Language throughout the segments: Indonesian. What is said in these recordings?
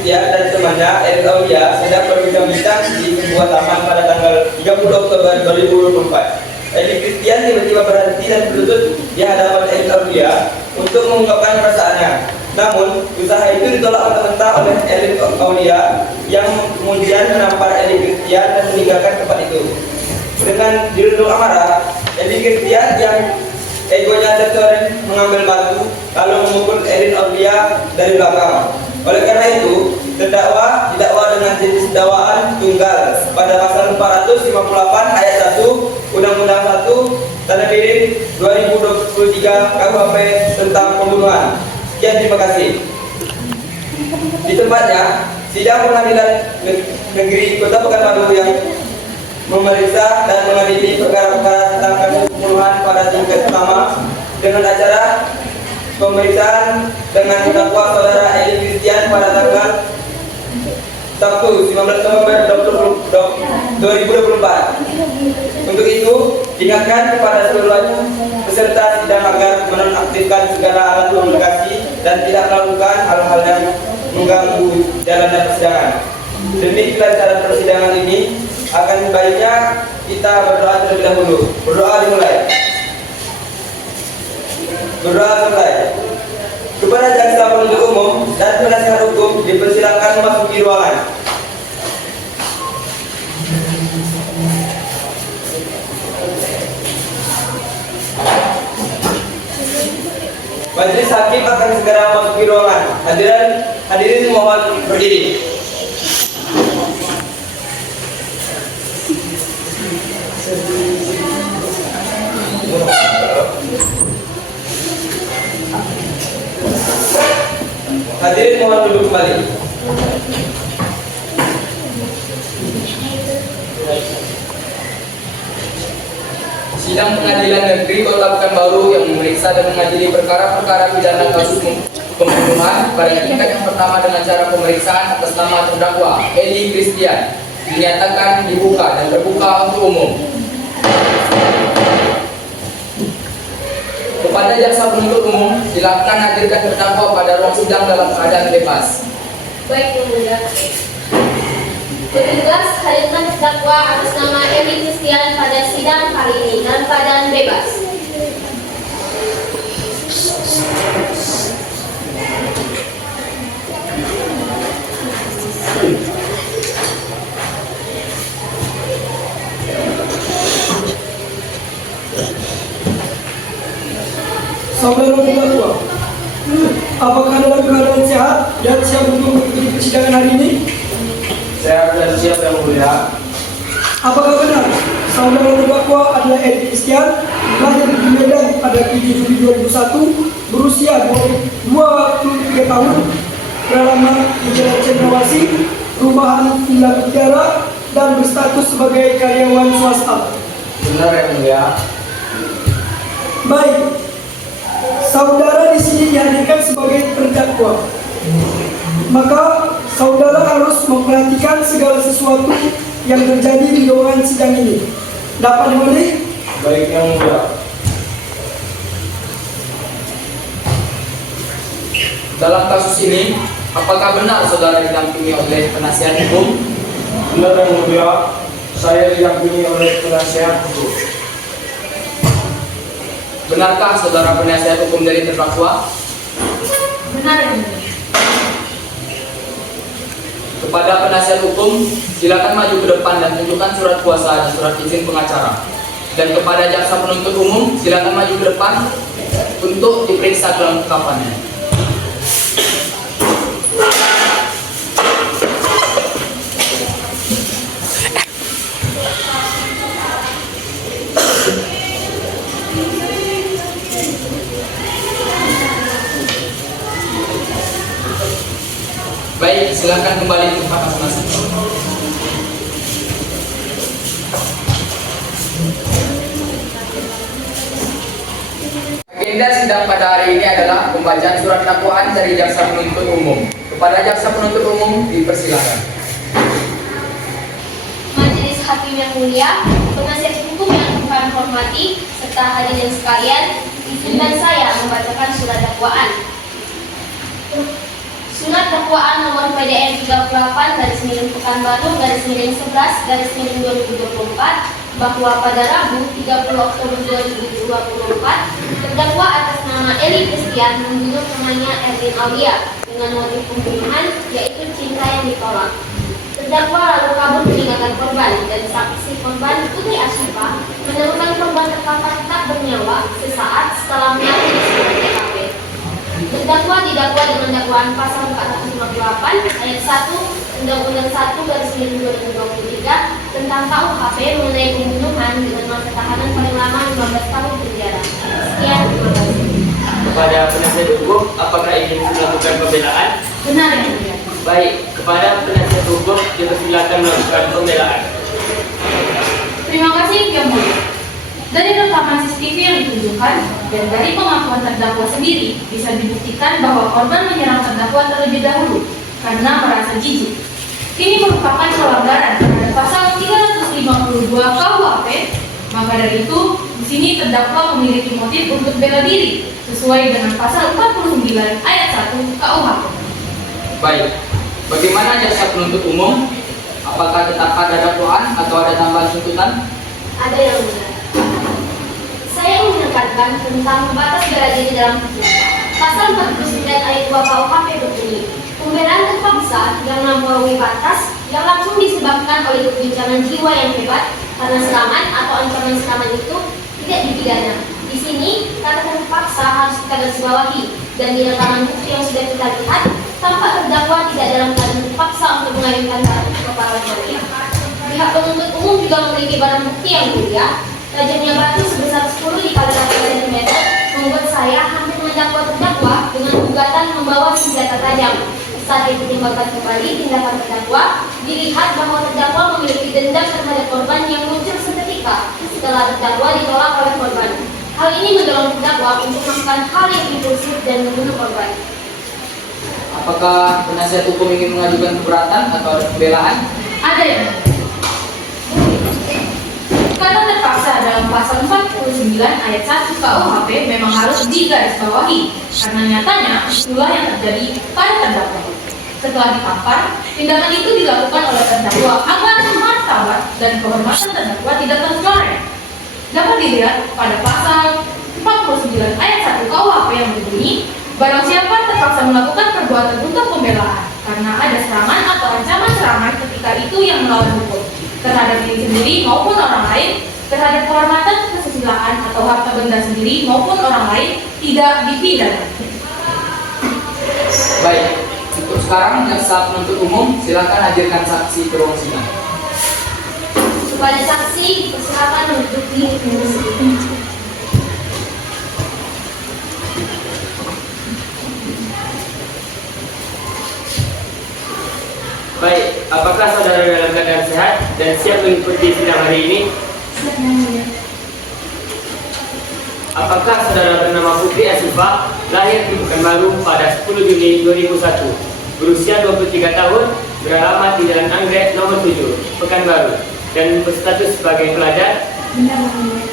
Christian dan temannya Erik Aulia sedang berbincang-bincang di sebuah taman pada tanggal 30 Oktober 2024. Erik Christian tiba-tiba berhenti dan berlutut di hadapan Erik Aulia untuk mengungkapkan perasaannya. Namun, usaha itu ditolak mentah-mentah oleh Erik Aulia yang kemudian menampar Erik Christian dan meninggalkan tempat itu. Dengan dirundung amarah, Erik Christian yang egonya tercoreng mengambil batu lalu memukul Erik Aulia dari belakang. Oleh karena itu, terdakwa didakwa dengan jenis dakwaan tunggal pada pasal 458 ayat 1 Undang-Undang 1 tanda miring 2023 KUHP tentang pembunuhan. Sekian, terima kasih. Di tempatnya, sidang pengadilan negeri Kota Pekanbaru yang memeriksa dan mengadili perkara-perkara tentang kasus pembunuhan pada tingkat pertama dengan acara pemeriksaan dengan terdakwa saudara Erik Christian pada tanggal Sabtu 19 November 2024. Untuk itu, diingatkan kepada seluruh peserta sidang agar menonaktifkan segala alat komunikasi dan tidak melakukan hal-hal yang mengganggu jalannya persidangan. Demi kelancaran persidangan ini, akan baiknya kita berdoa terlebih dahulu. Berdoa dimulai. Berdoa selesai. Kepada jaksa penuntut umum dan penasihat hukum dipersilakan memasuki ruangan. Majelis hakim akan segera memasuki ruangan. Hadirin mohon berdiri. Hadirin mohon duduk kembali. Sidang Pengadilan Negeri Kota Pekanbaru yang memeriksa dan mengadili perkara-perkara pidana kasus pembunuhan pada tingkat yang pertama dengan cara pemeriksaan atas nama terdakwa Erik Christian dinyatakan dibuka dan terbuka untuk umum. Kepada jaksa penuntut umum, silakan hadirkan terdakwa pada ruang sidang dalam keadaan bebas. Baik, Yang Mulia. Petugas hadirkan terdakwa atas nama Erik Christian pada sidang kali ini dalam keadaan bebas. Saudara terdakwa, apakah dalam keadaan sehat dan siap untuk mengikuti persidangan hari ini? Sehat dan siap, Yang Mulia. Apakah benar saudara terdakwa adalah Erik Christian, lahir di Medan pada 7 Juli 2001, berusia 23 tahun, beralamat di Jalan Cendrawasih, Perumahan Villa Mutiara, dan berstatus sebagai karyawan swasta? Benar, Yang Mulia. Baik, saudara di sini dihadirkan sebagai terdakwa. Maka saudara harus memperhatikan segala sesuatu yang terjadi di ruangan sidang ini. Dapat dimulai? Baik, Yang Mulia. Dalam kasus ini, apakah benar saudara didampingi oleh penasihat hukum? Benar, Yang Mulia. Saya didampingi oleh penasihat hukum. Benarkah saudara penasihat hukum dari terdakwa? Benar, Yang Mulia. Kepada penasihat hukum, silakan maju ke depan dan tunjukkan surat kuasa dan surat izin pengacara. Dan kepada jaksa penuntut umum, silakan maju ke depan untuk diperiksa kelengkapannya. Baik, silakan kembali ke tempat masing-masing. Agenda sidang pada hari ini adalah pembacaan surat dakwaan dari jaksa penuntut umum. Kepada jaksa penuntut umum dipersilakan. Majelis Hakim yang mulia, penasihat hukum yang kami hormati, serta hadirin sekalian, izinkan saya membacakan surat dakwaan. Surat dakwaan nomor PDN 38 Pekanbaru 11 2024 bahwa pada Rabu 30 Oktober 2024 terdakwa atas nama Eli Christian membunuh temannya Erwin Aulia dengan motif pembunuhan yaitu cinta yang ditolak. Terdakwa lalu kabur meninggalkan korban dan saksi korban Putri Asyifa menemukan korban terkapar tak bernyawa sesaat setelah mati di sekitar TKP. Terdakwa didakwa dengan dakwaan pasal 458 ayat 1 Undang-Undang 1/2023 tentang KUHP mengenai pembunuhan dengan masa tahanan paling lama 15 tahun penjara. Sekian, terima kasih. Kepada penasihat hukum, apakah ingin melakukan pembelaan? Benar ya, Mulia. Baik, kepada penasihat hukum dipersilakan melakukan pembelaan. Terima kasih, Yang Mulia. Dari rekaman CCTV yang ditunjukkan dan dari pengakuan terdakwa sendiri bisa dibuktikan bahwa korban menyerang terdakwa terlebih dahulu karena merasa jijik. Ini merupakan pelanggaran terhadap pasal 352 KUHP. Maka dari itu, di sini terdakwa memiliki motif untuk bela diri sesuai dengan pasal 49 ayat 1 KUHP. Baik, bagaimana jaksa penuntut umum? Apakah tetap ada dakwaan atau ada tambahan tuntutan? Ada yang benar. Saya ingin menekankan tentang batas bela diri dalam hukum. Pasal 49 ayat 2 KUHP berbunyi, pembelaan terpaksa yang melampaui batas yang langsung disebabkan oleh guncangan jiwa yang hebat karena serangan atau ancaman serangan itu tidak dipidana. Di sini kata terpaksa harus kita garisbawahi dan di rekaman bukti yang sudah kita lihat tampak terdakwa tidak dalam keadaan terpaksa untuk mengajukan batu ke para korban. Pihak penuntut umum juga memiliki barang bukti yang mulia. Tajamnya batu sebesar 10 dikali 8 cm membuat saya hampir mendakwa terdakwa dengan gugatan membawa senjata tajam. Saat dipertimbangkan kembali tindakan terdakwa, dilihat bahwa terdakwa memiliki dendam terhadap korban yang muncul seketika setelah terdakwa ditolak oleh korban. Hal ini mendorong terdakwa untuk melakukan hal yang impulsif dan membunuh korban. Apakah penasihat hukum ingin mengajukan keberatan atau ada pembelaan? Ada yang kata terpaksa dalam pasal 49 ayat 1 KUHP memang harus digarisbawahi karena nyatanya itulah yang terjadi pada terdakwa. Setelah ditampar, tindakan itu dilakukan oleh terdakwa agar martabat dan kehormatan terdakwa tidak tercoreng. Dapat dilihat pada pasal 49 ayat 1 KUHP yang berbunyi, barang siapa terpaksa melakukan perbuatan untuk pembelaan karena ada serangan atau ancaman serangan ketika itu yang melawan hukum terhadap diri sendiri maupun orang lain, terhadap kehormatan, kesusilaan atau harta benda sendiri maupun orang lain tidak dipidana. Baik, untuk sekarang jaksa penuntut umum silakan hadirkan saksi ke ruang sidang. Kepada saksi, dipersilakan duduk di kursi. Baik, apakah saudara dalam keadaan sehat dan siap mengikuti sidang hari ini? Siap, Yang Mulia. Apakah saudara bernama Putri Asyifa, lahir di Pekanbaru pada 10 Juni 2001, berusia 23 tahun, beralamat di Jalan Anggrek nomor 7, Pekanbaru, dan berstatus sebagai pelajar? Benar, Yang Mulia.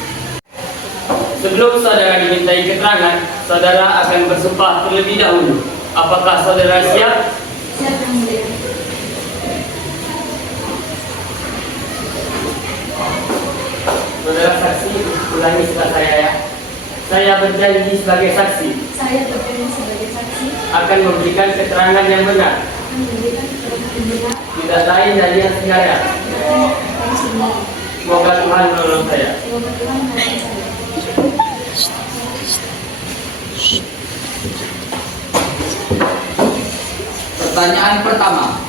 Sebelum saudara dimintai keterangan, saudara akan bersumpah terlebih dahulu. Apakah saudara siap? Siap, Yang Mulia. Saudara saksi, ulangi setelah saya ya. Saya berjanji sebagai saksi Saya berjanji sebagai saksi akan memberikan keterangan yang benar, akan memberikan keterangan yang benar tidak lain dari yang sengaja. dan yang sendiri. Semoga Tuhan menolong saya. Semoga Tuhan menolong saya. Pertanyaan pertama,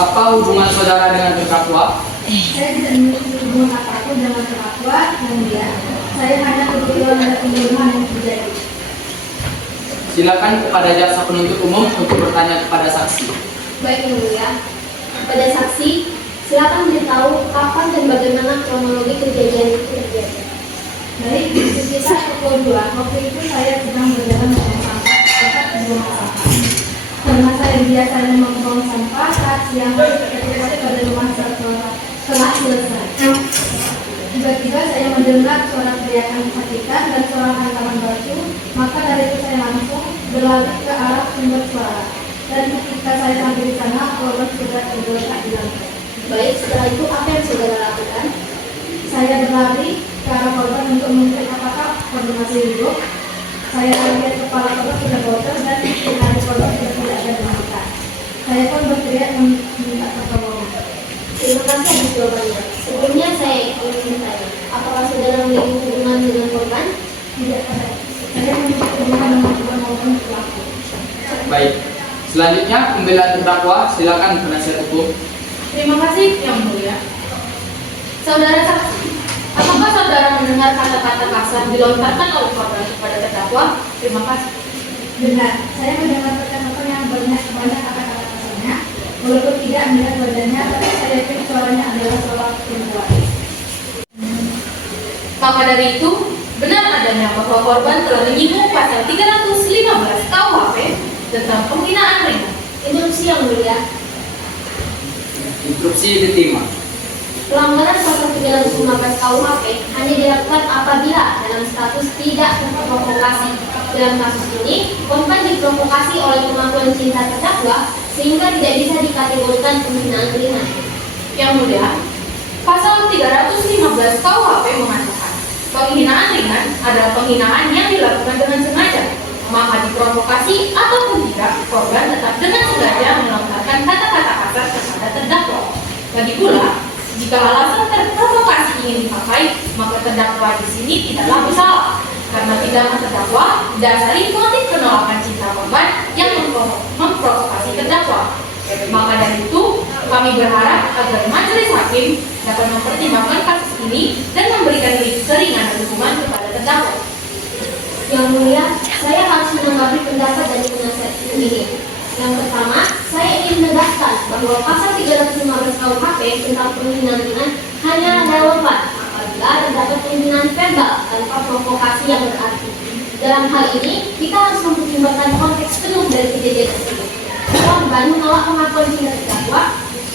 apa hubungan saudara dengan terdakwa? Saya tidak memiliki hubungan apapun dengan terdakwa, Yang Mulia. Saya hanya kebetulan ada pembunuhan yang terjadi. Silakan kepada jaksa penuntut umum untuk bertanya kepada saksi. Baik, Yang Mulia. Kepada saksi, silakan beritahu kapan dan bagaimana kronologi kejadian itu terjadi. Baik, sekitar pukul 2. Waktu itu saya sedang berjalan dengan sampah dekat di rumah sampah. Karena saya biasanya membuang sampah saat siang ketika pada rumah telah selesai. Tiba-tiba saya mendengar suara teriakan kesakitan dan suara hantaman batu, maka dari itu saya langsung berlari ke arah sumber suara. Dan ketika Ketika saya sampai di sana, korban sudah tergeletak di lantai. Baik, setelah itu apa yang saudara lakukan? Saya berlari ke arah korban untuk mencari apakah korban masih hidup. Saya melihat kepala korban sudah bocor dan kaki korban sudah tidak ada gerakan. Saya pun berteriak meminta pertolongan. Terima kasih atas jawabannya. Sebelumnya saya ingin bertanya, apakah saudara memiliki hubungan dengan korban? Tidak ada. Saya memiliki hubungan dengan korban maupun pelaku. Baik. Selanjutnya pembelaan terdakwa, silakan penasihat hukum. Terima kasih Yang Mulia. Saudara saksi, apakah saudara mendengar kata-kata kasar dilontarkan oleh korban kepada terdakwa? Terima kasih. Benar, saya mendengar percakapan yang banyak kata-kata kasarnya. Walaupun tidak melihat badannya, tapi saya yakin suaranya adalah suara perempuan. Maka dari itu, benar adanya bahwa korban telah menyinggung pasal 315 KUHP tentang penghinaan ringan. Instruksi Yang Mulia. Instruksi diterima. Pelanggaran pasal 315 KUHP hanya dilakukan apabila dalam status tidak terprovokasi. Dalam kasus ini, korban diprovokasi oleh pengakuan cinta terdakwa sehingga tidak bisa dikategorikan penghinaan ringan. Yang Mulia, pasal 315 KUHP mengatakan penghinaan ringan adalah penghinaan yang dilakukan dengan sengaja, maka diprovokasi ataupun tidak, korban tetap dengan sengaja melontarkan kata-kata kasar kepada terdakwa. Lagi pula, jika alasan terprovokasi ingin dipakai, maka terdakwa di sini tidaklah bersalah, karena tindakan terdakwa dasari motif penolakan cinta korban yang memprovokasi terdakwa. Maka dari itu, kami berharap agar majelis hakim dapat mempertimbangkan kasus ini dan memberikan keringanan hukuman kepada terdakwa. Yang Mulia, saya harus menanggapi pendapat dari penasihat hukum ini. Yang pertama, saya ingin menegaskan bahwa pasal 315 KUHP tentang penghinaan ringan hanya relevan apabila terdapat penghinaan verbal tanpa provokasi yang berarti. Dalam hal ini, kita harus mempertimbangkan konteks penuh dari kejadian tersebut. Korban menolak pengakuan cinta terdakwa,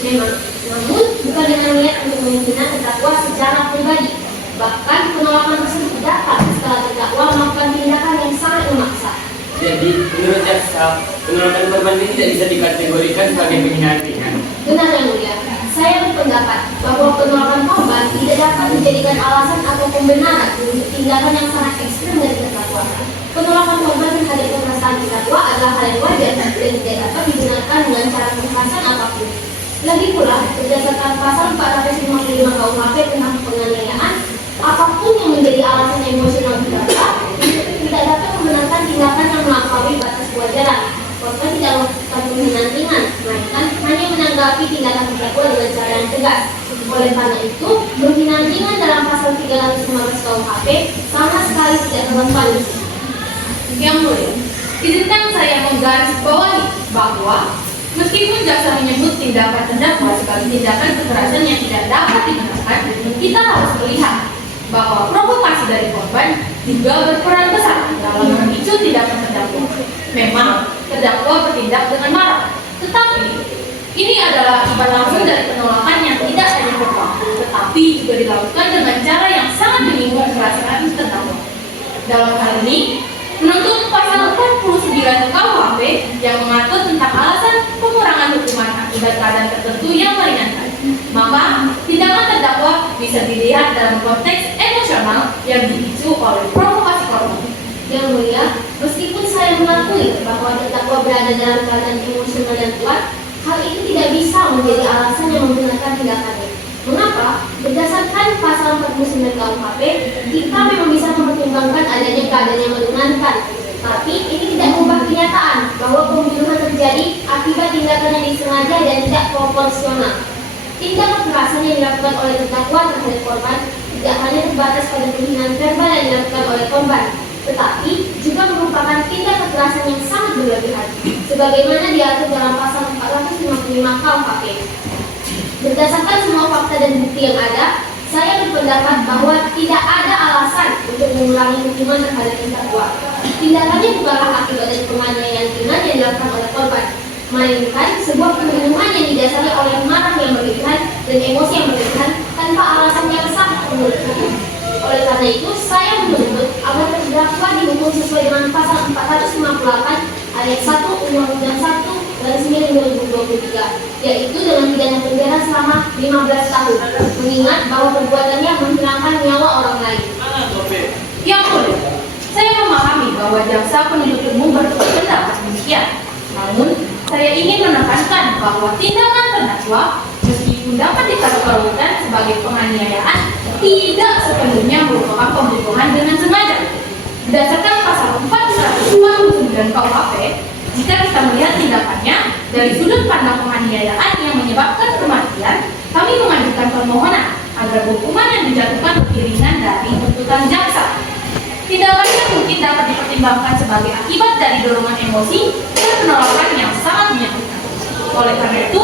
memang, namun bukan dengan niat untuk menghina terdakwa secara pribadi. Bahkan penolakan tersebut datang setelah terdakwa melakukan tindakan yang sangat memaksa. Jadi, menurut jaksa, penolakan korban ini tidak bisa dikategorikan sebagai penghinaan ringan. Benar Yang Mulia, saya berpendapat bahwa penolakan korban tidak dapat dijadikan alasan atau pembenaran untuk tindakan yang sangat ekstrem dari terdakwa. Penolakan korban terhadap perasaan terdakwa adalah hal yang wajar dan tidak dapat digunakan dengan cara kekerasan apapun. Lagi pula, berdasarkan pasal 455 KUHP tentang penganiayaan, apapun yang menjadi alasan emosional terdakwa tidak dapat membenarkan tindakan yang melampaui batas kewajaran. Korban tidak melakukan penghinaan ringan, melainkan hanya menanggapi tindakan terdakwa dengan cara yang tegas. Oleh karena itu, penghinaan ringan dalam pasal 315 KUHP sama sekali tidak relevan di sini. Yang Mulia, izinkan saya menggarisbawahi bahwa meskipun jaksa menyebut tindakan terdakwa sebagai tindakan kekerasan yang tidak dapat dibenarkan, kita harus melihat bahwa provokasi dari korban juga berperan besar dalam memicu tindakan terdakwa. Memang terdakwa bertindak dengan marah, tetapi ini adalah akibat langsung dari penolakan yang tidak hanya verbal, tetapi juga dilakukan dengan cara yang sangat menyinggung perasaan terdakwa. Dalam hal ini, menuntut pasal 49 KUHP yang mengatur tentang alasan pengurangan hukuman akibat keadaan tertentu yang meringankan. Maka, tindakan terdakwa bisa dilihat dalam konteks emosional yang dipicu oleh provokasi korban. Yang Mulia, meskipun saya mengakui bahwa terdakwa berada dalam keadaan emosional yang kuat, hal itu tidak bisa menjadi alasan yang membenarkan tindakannya. Mengapa? Berdasarkan pasal 49 KUHP, kita memang bisa mempertimbangkan adanya keadaan yang meringankan. Tapi ini tidak mengubah kenyataan bahwa pembunuhan terjadi akibat tindakan yang disengaja dan tidak proporsional. Tindakan kekerasan yang dilakukan oleh terdakwa terhadap korban tidak hanya terbatas pada penghinaan verbal yang dilakukan oleh korban, tetapi juga merupakan tindak kekerasan yang sangat berlebihan, sebagaimana diatur dalam pasal 455 KUHP. Berdasarkan semua fakta dan bukti yang ada, saya berpendapat bahwa tidak ada alasan untuk mengurangi hukuman terhadap terdakwa. Tindakannya bukanlah akibat dari penganiayaan ringan yang dilakukan oleh korban, melainkan sebuah pembunuhan yang didasari oleh marah yang berlebihan dan emosi yang berlebihan tanpa alasan yang sah menurut hukum. Oleh karena itu, saya menuntut agar terdakwa dihukum sesuai dengan pasal 458 ayat 1 Undang-Undang 1/1999 April 2023, yaitu dengan pidana penjara selama 15 tahun, mengingat bahwa perbuatannya menghilangkan nyawa orang lain. Yang mulia, saya memahami bahwa jaksa penuntut umum berpendapat demikian. Namun, saya ingin menekankan bahwa tindakan terdakwa meskipun dapat dikategorikan sebagai penganiayaan tidak sepenuhnya merupakan pembunuhan dengan sengaja. Berdasarkan pasal 449 KUHP, jika kita melihat tindakannya dari sudut pandang penganiayaan yang menyebabkan kematian, kami mengajukan permohonan agar hukuman yang dijatuhkan lebih ringan dari tuntutan jaksa. Tindakannya mungkin dapat dipertimbangkan sebagai akibat dari dorongan emosi dan penolakan yang sangat menyakitkan. Oleh karena itu,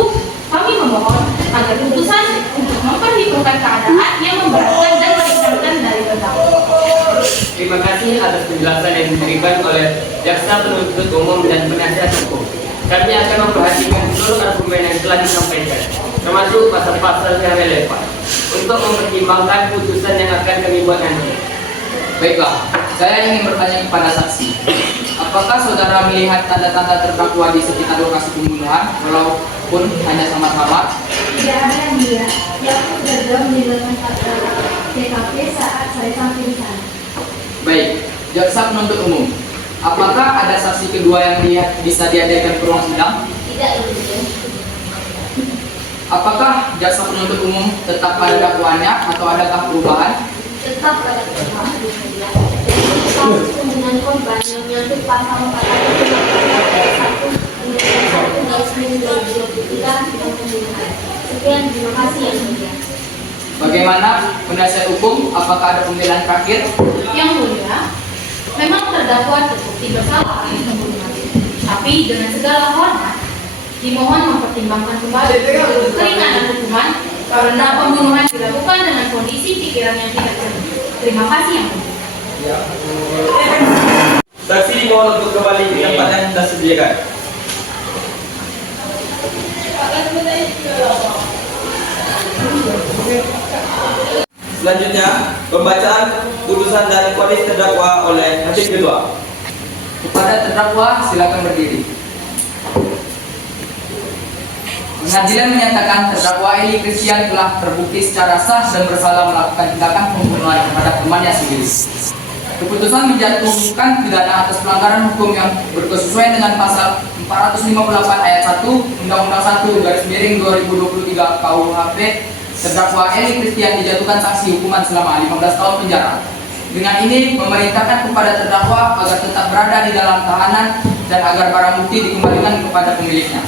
kami memohon agar putusan untuk memperhitungkan keadaan yang memberatkan dan meringankan dari terdakwa. Terima kasih atas penjelasan yang diberikan oleh jaksa penuntut umum dan penasihat hukum. Kami akan memperhatikan seluruh argumen yang telah disampaikan, termasuk pasal-pasal yang relevan, untuk mempertimbangkan putusan yang akan kami buat nanti. Baiklah, saya ingin bertanya kepada saksi. Apakah saudara melihat tanda-tanda terdakwa di sekitar lokasi pembunuhan, walaupun hanya samar-samar? Tidak ada yang dia. Yang gagal meninggalkan TKP saat saya sampai di sana. Baik, jaksa penuntut umum. Apakah ada saksi kedua yang bisa diadakan ke ruang sidang? Tidak, Yang Mulia. Apakah jaksa penuntut umum tetap pada dakwaannya atau adakah perubahan? Tetap pada tuduhan Yang Mulia. Kasus pembunuhan korban yang menyangkut pasal 441/2023 tentang pembunuhan. Sekian, terima kasih Yang Mulia. Bagaimana penasihat hukum? Apakah ada pembelaan terakhir? Yang mulia, memang terdakwa terbukti bersalah atas pembunuhan, tapi dengan segala hormat dimohon mempertimbangkan kembali keringanan hukuman karena pembunuhan dilakukan dengan kondisi pikiran yang tidak jernih. Terima kasih Yang mulia. Saksi dimohon untuk kembali ke tempat yang sudah disediakan. Selanjutnya, pembacaan putusan dan vonis terdakwa oleh hakim kedua. Kepada terdakwa, silakan berdiri. Pengadilan menyatakan terdakwa Eli Christian telah terbukti secara sah dan bersalah melakukan tindakan pembunuhan terhadap temannya sendiri. Keputusan menjatuhkan pidana atas pelanggaran hukum yang berkesesuaian dengan pasal 458 ayat 1 Undang-Undang 1/2023 KUHP. Terdakwa Eli Christian dijatuhkan sanksi hukuman selama 15 tahun penjara. Dengan ini memerintahkan kepada terdakwa agar tetap berada di dalam tahanan dan agar barang bukti dikembalikan kepada pemiliknya.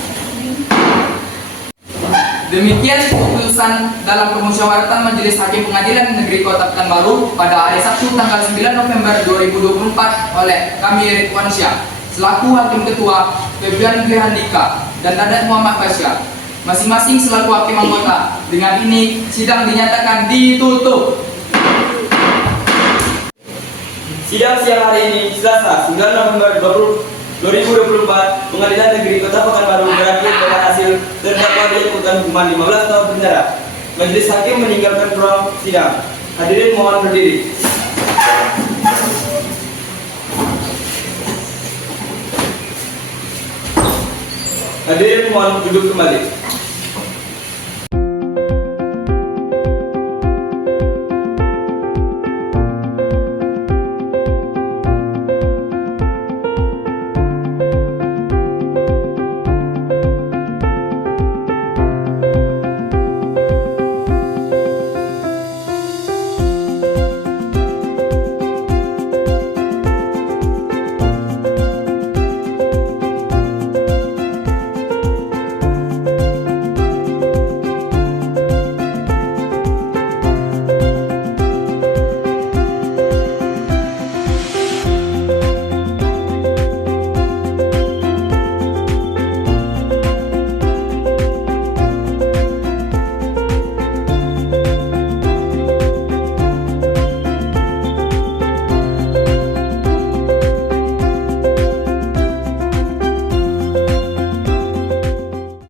Demikian keputusan dalam permusyawaratan Majelis Hakim Pengadilan Negeri Kota Pekanbaru pada hari Sabtu tanggal 9 November 2024 oleh kami Ridwansyah selaku Hakim Ketua, Febrian Dwi Handika dan Dadat Muhammad Fasya, masing-masing selaku hakim anggota. Dengan ini sidang dinyatakan ditutup. Sidang siang hari ini, Selasa, 9 November 2024, Pengadilan Negeri Kota Pekanbaru berakhir dengan hasil terdakwa dijatuhkan hukuman 15 tahun penjara. Majelis Hakim meninggalkan ruang sidang. Hadirin mohon berdiri. Hadirin mohon duduk kembali.